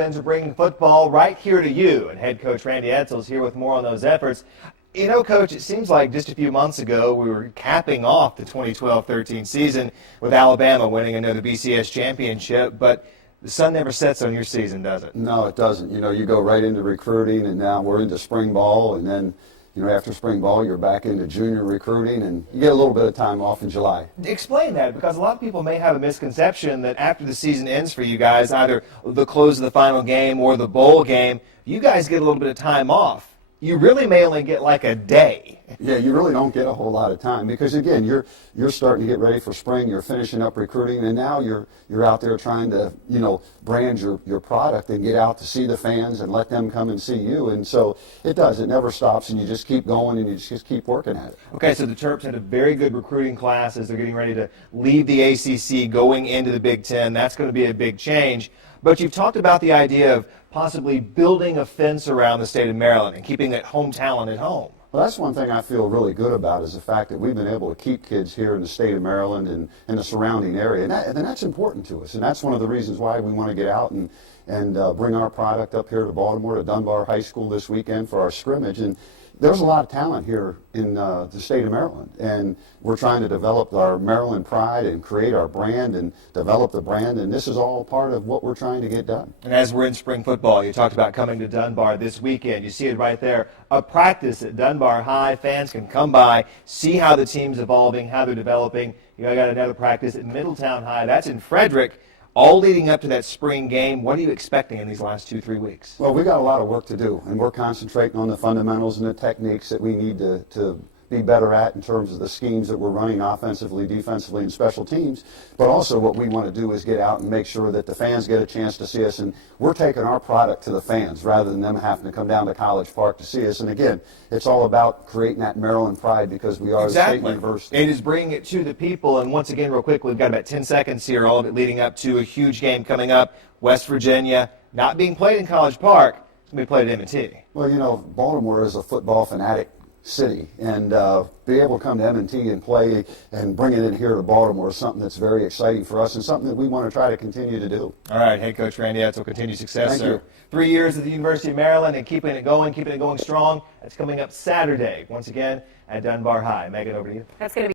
Are bringing football right here to you, and head coach Randy Edsall is here with more on those efforts. You know, Coach, it seems like just a few months ago we were capping off the 2012-13 season with Alabama winning another BCS championship, but the sun never sets on your season, does it? No, it doesn't. You know, you go right into recruiting, and now we're into spring ball, and then, you know, after spring ball, you're back into junior recruiting, and you get a little bit of time off in July. Explain that, because a lot of people may have a misconception that after the season ends for you guys, either the close of the final game or the bowl game, you guys get a little bit of time off. You really may only get like a day. Yeah, you really don't get a whole lot of time because, again, you're starting to get ready for spring. You're finishing up recruiting, and now you're out there trying to, you know, brand your product and get out to see the fans and let them come and see you. And so it does. It never stops, and you just keep going and you just keep working at it. Okay, so the Terps had a very good recruiting class as they're getting ready to leave the ACC, going into the Big Ten. That's going to be a big change. But you've talked about the idea of possibly building a fence around the state of Maryland and keeping that home talent at home. Well, that's one thing I feel really good about is the fact that we've been able to keep kids here in the state of Maryland and in the surrounding area. And that's important to us. And that's one of the reasons why we want to get out and bring our product up here to Baltimore, to Dunbar High School this weekend for our scrimmage. And there's a lot of talent here in the state of Maryland. And we're trying to develop our Maryland pride and create our brand and develop the brand. And this is all part of what we're trying to get done. And as we're in spring football, you talked about coming to Dunbar this weekend. You see it right there. A practice at Dunbar High. Fans can come by, see how the team's evolving, how they're developing. You got another practice at Middletown High. That's in Frederick. All leading up to that spring game. What are you expecting in these last 2-3 weeks? Well, we got a lot of work to do, and we're concentrating on the fundamentals and the techniques that we need to be better at in terms of the schemes that we're running offensively, defensively, and special teams. But also what we want to do is get out and make sure that the fans get a chance to see us, and we're taking our product to the fans rather than them having to come down to College Park to see us. And again, it's all about creating that Maryland pride because we are a state university. It is bringing it to the people. And once again, real quick, we've got about 10 seconds here, all of it leading up to a huge game coming up. West Virginia, not being played in College Park, it's going to be played at M&T. Well, you know, Baltimore is a football fanatic city, and be able to come to M&T and play and bring it in here to Baltimore is something that's very exciting for us and something that we want to try to continue to do. All right, head coach Randy Edsall, continue success, Thank sir. you. 3 years at the University of Maryland and keeping it going strong. That's coming up Saturday, once again, at Dunbar High. Megan, over to you. That's going to be